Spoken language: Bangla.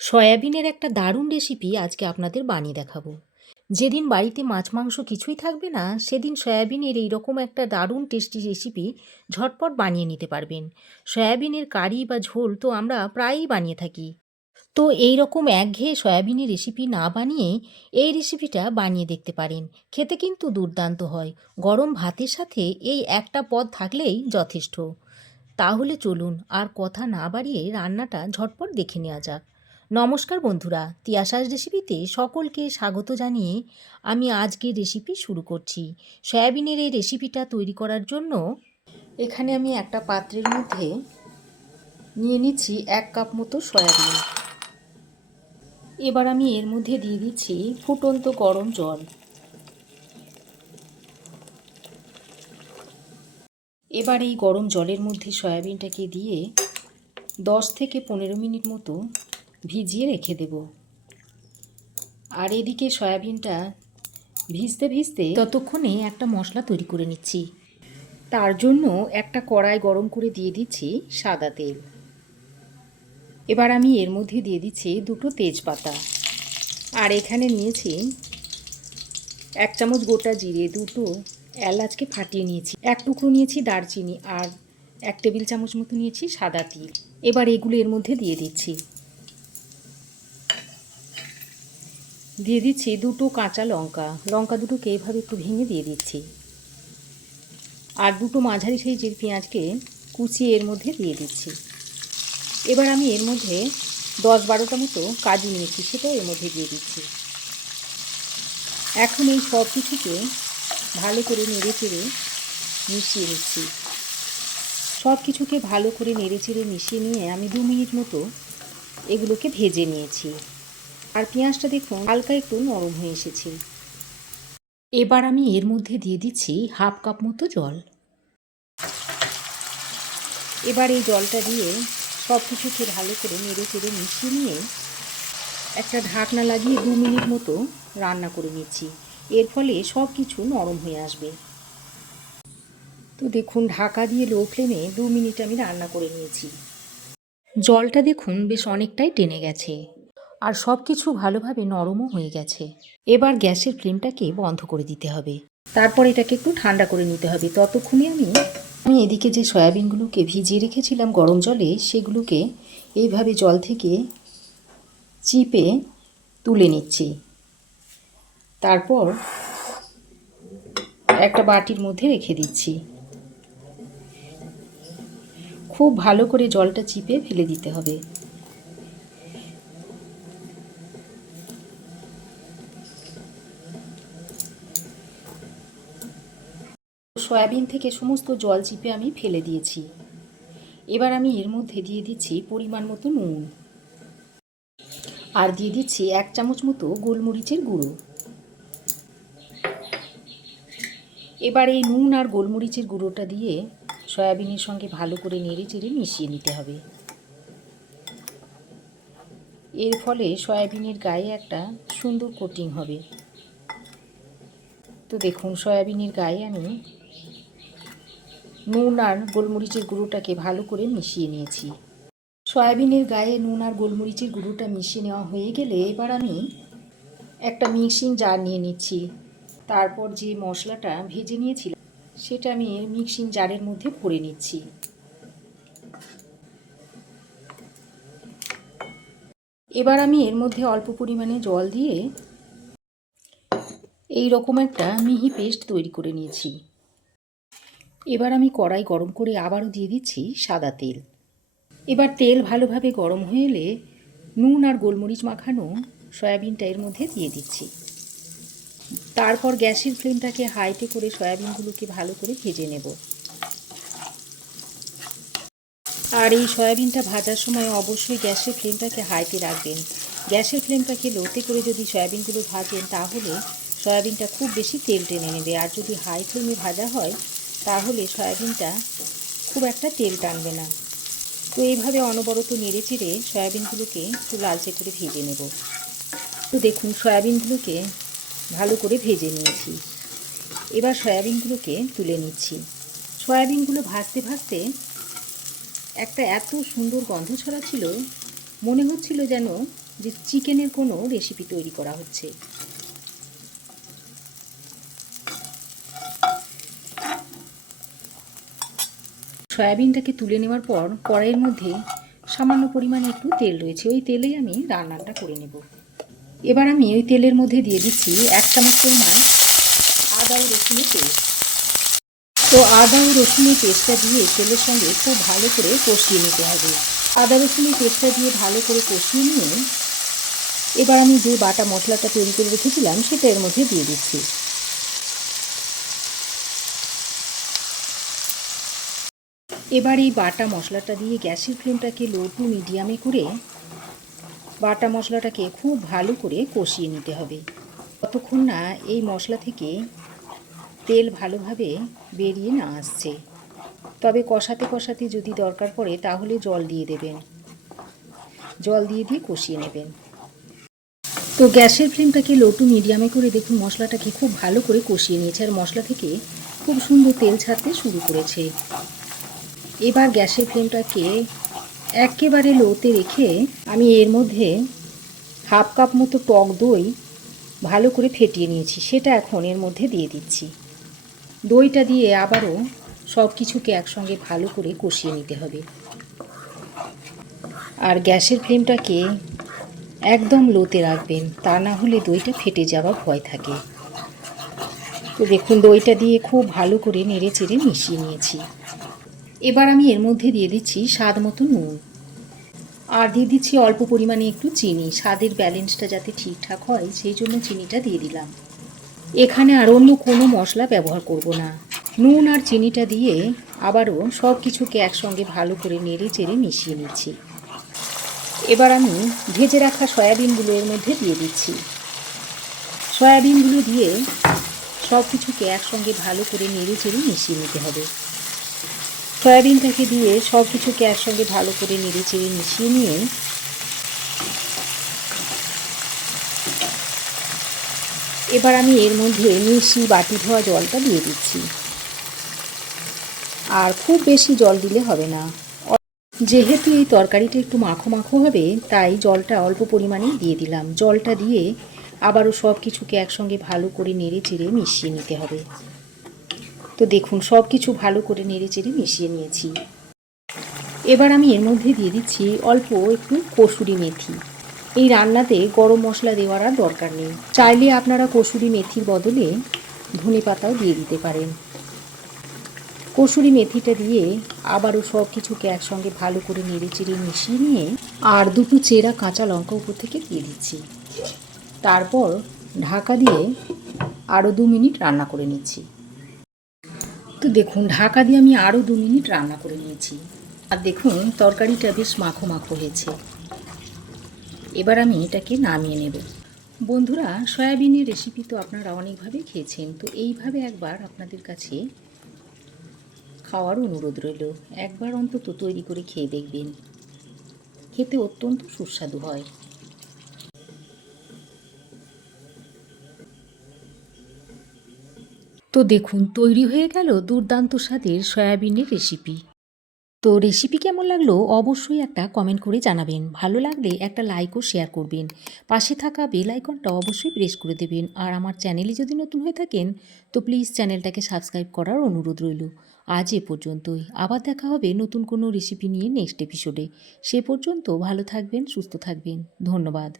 সয়াবিনের একটা দারুণ রেসিপি আজকে আপনাদের বানিয়ে দেখাবো। যেদিন বাড়িতে মাছ মাংস কিছুই থাকবে না, সেদিন সয়াবিনের এইরকম একটা দারুণ টেস্টি রেসিপি ঝটপট বানিয়ে নিতে পারবেন। সয়াবিনের কারি বা ঝোল তো আমরা প্রায়ই বানিয়ে থাকি। তো এই রকম একঘেয়ে সয়াবিনের রেসিপি না বানিয়ে এই রেসিপিটা বানিয়ে দেখতে পারেন। খেতে কিন্তু দুর্দান্ত হয়। গরম ভাতের সাথে এই একটা পদ থাকলেই যথেষ্ট। তাহলে চলুন আর কথা না বাড়িয়ে রান্নাটা ঝটপট দেখে নেওয়া যাক। নমস্কার বন্ধুরা, তিয়াশাস রেসিপিতে সকলকে স্বাগত জানিয়ে আমি আজকের রেসিপি শুরু করছি। সয়াবিনের এই রেসিপিটা তৈরি করার জন্য এখানে আমি একটা পাত্রের মধ্যে নিয়ে নিচ্ছি 1 কাপ মতো সয়াবিন। এবার আমি এর মধ্যে দিয়ে দিচ্ছি ফুটন্ত গরম জল। এবার এই গরম জলের মধ্যে সয়াবিনটাকে দিয়ে 10 থেকে 15 মিনিট মতো ভিজিয়ে রেখে দেব। আর এদিকে সয়াবিনটা ভিজতে ভিজতে ততক্ষণে একটা মশলা তৈরি করে নিচ্ছি। তার জন্য একটা কড়াই গরম করে দিয়ে দিচ্ছি সাদা তেল। এবার আমি এর মধ্যে দিয়ে দিচ্ছি 2টো তেজপাতা। আর এখানে নিয়েছি 1 চামচ গোটা জিরে, 2টো এলাচকে ফাটিয়ে নিয়েছি, 1 টুকরো নিয়েছি দারচিনি, আর 1 টেবিল চামচ মতো নিয়েছি সাদা তিল। এবার এগুলো এর মধ্যে দিয়ে দিচ্ছি। দিয়ে দিচ্ছি 2টো কাঁচা লঙ্কা। লঙ্কা দুটোকে এইভাবে একটু ভেঙে দিয়ে দিচ্ছি। আর 2টো মাঝারি সাইজের পেঁয়াজকে কুচিয়ে এর মধ্যে দিয়ে দিচ্ছি। এবার আমি এর মধ্যে 10-12টা মতো কাজু নিয়েছি, সেটাও এর মধ্যে দিয়ে দিচ্ছি। এখন এই সব কিছুকে ভালো করে নেড়ে চেড়ে মিশিয়ে নিচ্ছি। সব কিছুকে ভালো করে নেড়ে চেড়ে মিশিয়ে নিয়ে আমি 2 মিনিট মতো এগুলোকে ভেজে নিয়েছি। আর পেঁয়াজটা দেখুন হালকা একটু নরম হয়ে এসেছে। এবার আমি এর মধ্যে দিয়ে দিচ্ছি 1/2 কাপ মতো জল। এবার এই জলটা দিয়ে সব কিছুকে ভালো করে নেড়ে চেড়ে মিশিয়ে নিয়ে একটা ঢাকনা লাগিয়ে 2 মিনিট মতো রান্না করে নিচ্ছি। এর ফলে সব কিছু নরম হয়ে আসবে। তো দেখুন ঢাকা দিয়ে লো ফ্লেমে 2 মিনিট আমি রান্না করে নিয়েছি। জলটা দেখুন বেশ অনেকটাই টেনে গেছে আর সব কিছু ভালোভাবে নরমও হয়ে গেছে। এবার গ্যাসের ফ্লেমটাকে বন্ধ করে দিতে হবে। তারপর এটাকে একটু ঠান্ডা করে নিতে হবে। ততক্ষণে আমি এদিকে যে সয়াবিনগুলোকে ভিজিয়ে রেখেছিলাম গরম জলে, সেগুলোকে এইভাবে জল থেকে চিপে তুলে নিচ্ছি। তারপর একটা বাটির মধ্যে রেখে দিচ্ছি। খুব ভালো করে জলটা চিপে ফেলে দিতে হবে। সয়াবিন থেকে সমস্ত জল চিপে আমি ফেলে দিয়েছি। এবার আমি এর মধ্যে দিয়ে দিচ্ছি পরিমাণ মতো নুন, আর দিয়ে দিচ্ছি 1 চামচ মতো গোলমরিচের গুঁড়ো। এবার এই নুন আর গোলমরিচের গুঁড়োটা দিয়ে সয়াবিনের সঙ্গে ভালো করে নেড়ে চেড়ে মিশিয়ে নিতে হবে। এর ফলে সয়াবিনের গায়ে একটা সুন্দর কোটিং হবে। তো দেখুন সয়াবিনের গায়ে আমি নুন আর গোলমরিচের গুঁড়োটাকে ভালো করে মিশিয়ে নিয়েছি। সয়াবিনের গায়ে নুন আর গোলমরিচের গুঁড়োটা মিশিয়ে নেওয়া হয়ে গেলে এবার আমি একটা মিক্সিং জার নিয়ে নিচ্ছি। তারপর যে মশলাটা ভেজে নিয়েছিলাম সেটা আমি মিক্সিং জারের মধ্যে ভরে নিচ্ছি। এবার আমি এর মধ্যে অল্প পরিমাণে জল দিয়ে এই রকম একটা মিহি পেস্ট তৈরি করে নিয়েছি। এবার আমি কড়াই গরম করে আবারও দিয়ে দিচ্ছি সাদা তেল। এবার তেল ভালোভাবে গরম হয়ে এলে নুন আর গোলমরিচ মাখানো সয়াবিনটা এর মধ্যে দিয়ে দিচ্ছি। তারপর গ্যাসের ফ্লেমটাকে হাইতে করে সয়াবিনগুলোকে ভালো করে ভেজে নেব। আর এই সয়াবিনটা ভাজার সময় অবশ্যই গ্যাসের ফ্লেমটাকে হাইতে রাখবেন। গ্যাসের ফ্লেমটাকে লোতে করে যদি সয়াবিনগুলো ভাজেন তাহলে সয়াবিনটা খুব বেশি তেল টেনে নেবে, আর যদি হাই ফ্লেমে ভাজা হয় তাহলে সয়াবিনটা খুব একটা তেল টানবে না। তো এইভাবে অনবরত নেড়ে চেড়ে সয়াবিনগুলোকে একটু লালচে করে ভেজে নেব। তো দেখুন সয়াবিনগুলোকে ভালো করে ভেজে নিয়েছি। এবার সয়াবিনগুলোকে তুলে নিচ্ছি। সয়াবিনগুলো ভাজতে ভাজতে একটা এত সুন্দর গন্ধ ছড়াচ্ছিল, মনে হচ্ছিল যেন যে চিকেনের কোনো রেসিপি তৈরি করা হচ্ছে। সয়াবিনটাকে তুলে নেওয়ার পর কড়াইয়ের মধ্যে সামান্য পরিমাণে একটু তেল রয়েছে, ওই তেলেই আমি রান্নাটা করে নেব। এবার আমি ওই তেলের মধ্যে দিয়ে দিচ্ছি 1 চামচ পরিমাণ আদা ও রসুনের পেস্ট। তো আদা ও রসুনের পেস্টটা দিয়ে তেলের সঙ্গে খুব ভালো করে কষিয়ে নিতে হবে। আদা রসুনের পেস্টটা দিয়ে ভালো করে কষিয়ে নিয়ে এবার আমি যে বাটা মশলাটা তৈরি করে রেখেছিলাম সেটা এর মধ্যে দিয়ে দিচ্ছি। এবার এই বাটা মশলাটা দিয়ে গ্যাসের ফ্লেমটাকে লো টু মিডিয়ামে করে বাটা মশলাটাকে খুব ভালো করে কষিয়ে নিতে হবে, ততক্ষণ না এই মশলা থেকে তেল ভালোভাবে বেরিয়ে না আসছে। তবে কষাতে কষাতে যদি দরকার পড়ে তাহলে জল দিয়ে দেবেন, জল দিয়ে কষিয়ে নেবেন। তো গ্যাসের ফ্লেমটাকে লো টু মিডিয়ামে করে দেখুন মশলাটাকে খুব ভালো করে কষিয়ে নিয়েছে আর মশলা থেকে খুব সুন্দর তেল ছাড়তে শুরু করেছে। এবার গ্যাসের ফ্লেমটাকে একেবারে লোতে রেখে আমি এর মধ্যে 1/2 কাপ মতো টক দই ভালো করে ফেটিয়ে নিয়েছি, সেটা এখন এর মধ্যে দিয়ে দিচ্ছি। দইটা দিয়ে আবারও সব কিছুকে একসঙ্গে ভালো করে কষিয়ে নিতে হবে আর গ্যাসের ফ্লেমটাকে একদম লোতে রাখবেন, তা না হলে দইটা ফেটে যাওয়ার ভয় থাকে। তো দেখুন দইটা দিয়ে খুব ভালো করে নেড়ে চেড়ে মিশিয়ে নিয়েছি। এবার আমি এর মধ্যে দিয়ে দিচ্ছি স্বাদ মতো নুন আর দিয়ে দিচ্ছি অল্প পরিমাণে একটু চিনি। স্বাদের ব্যালেন্সটা যাতে ঠিকঠাক হয় সেই জন্য চিনিটা দিয়ে দিলাম। এখানে আর অন্য কোনো মশলা ব্যবহার করব না। নুন আর চিনিটা দিয়ে আবারও সব কিছুকে একসঙ্গে ভালো করে নেড়ে চেড়ে মিশিয়ে নিচ্ছি। এবার আমি ভেজে রাখা সয়াবিনগুলো এর মধ্যে দিয়ে দিচ্ছি। সয়াবিনগুলো দিয়ে সব কিছুকে একসঙ্গে ভালো করে নেড়ে চেড়ে মিশিয়ে নিতে হবে। সয়াবিনটাকে দিয়ে সব কিছুকে একসঙ্গে ভালো করে নেড়ে চেড়ে মিশিয়ে নিয়ে এবার আমি এর মধ্যে মিশি বাটি ধোয়া জলটা দিয়ে দিচ্ছি। আর খুব বেশি জল দিলে হবে না, যেহেতু এই তরকারিটা একটু মাখো মাখো হবে তাই জলটা অল্প পরিমাণেই দিয়ে দিলাম। জলটা দিয়ে আবারও সব কিছুকে একসঙ্গে ভালো করে নেড়ে চেড়ে মিশিয়ে নিতে হবে। তো দেখুন সব কিছু ভালো করে নেড়ে চেড়ে মিশিয়ে নিয়েছি। এবার আমি এর মধ্যে দিয়ে দিচ্ছি অল্প একটু কসুরি মেথি। এই রান্নাতে গরম মশলা দেওয়ার আর দরকার নেই, চাইলে আপনারা কসুরি মেথির বদলে ধনে পাতাও দিয়ে দিতে পারেন। কসুরি মেথিটা দিয়ে আবারও সব কিছুকে একসঙ্গে ভালো করে নেড়ে চেড়ে মিশিয়ে নিয়ে আর 2টো চেরা কাঁচা লঙ্কা উপর থেকে দিয়ে দিচ্ছি। তারপর ঢাকা দিয়ে আরও 2 মিনিট রান্না করে নিচ্ছি। তো দেখুন ঢাকা দিয়ে আমি আরও 2 মিনিট রান্না করে নিয়েছি আর দেখুন তরকারিটা বেশ মাখো মাখো হয়েছে। এবার আমি এটাকে নামিয়ে নেব। বন্ধুরা, সয়াবিনের রেসিপি তো আপনারা অনেকভাবে খেয়েছেন, তো এইভাবে একবার আপনাদের কাছে খাওয়ার অনুরোধ রইল। একবার অন্তত তৈরি করে খেয়ে দেখবেন, খেতে অত্যন্ত সুস্বাদু হয়। তো দেখুন তৈরি হয়ে গেল দুর্দান্ত স্বাদের সয়াবিনের রেসিপি। তো রেসিপি কেমন লাগলো অবশ্যই একটা কমেন্ট করে জানাবেন। ভালো লাগলে একটা লাইক ও শেয়ার করবেন। পাশে থাকা বেল আইকনটা অবশ্যই প্রেস করে দেবেন। আর আমার চ্যানেলে যদি নতুন হয়ে থাকেন তো প্লিজ চ্যানেলটাকে সাবস্ক্রাইব করার অনুরোধ রইল। আজ এ পর্যন্তই, আবার দেখা হবে নতুন কোনো রেসিপি নিয়ে নেক্সট এপিসোডে। সে পর্যন্ত ভালো থাকবেন, সুস্থ থাকবেন। ধন্যবাদ।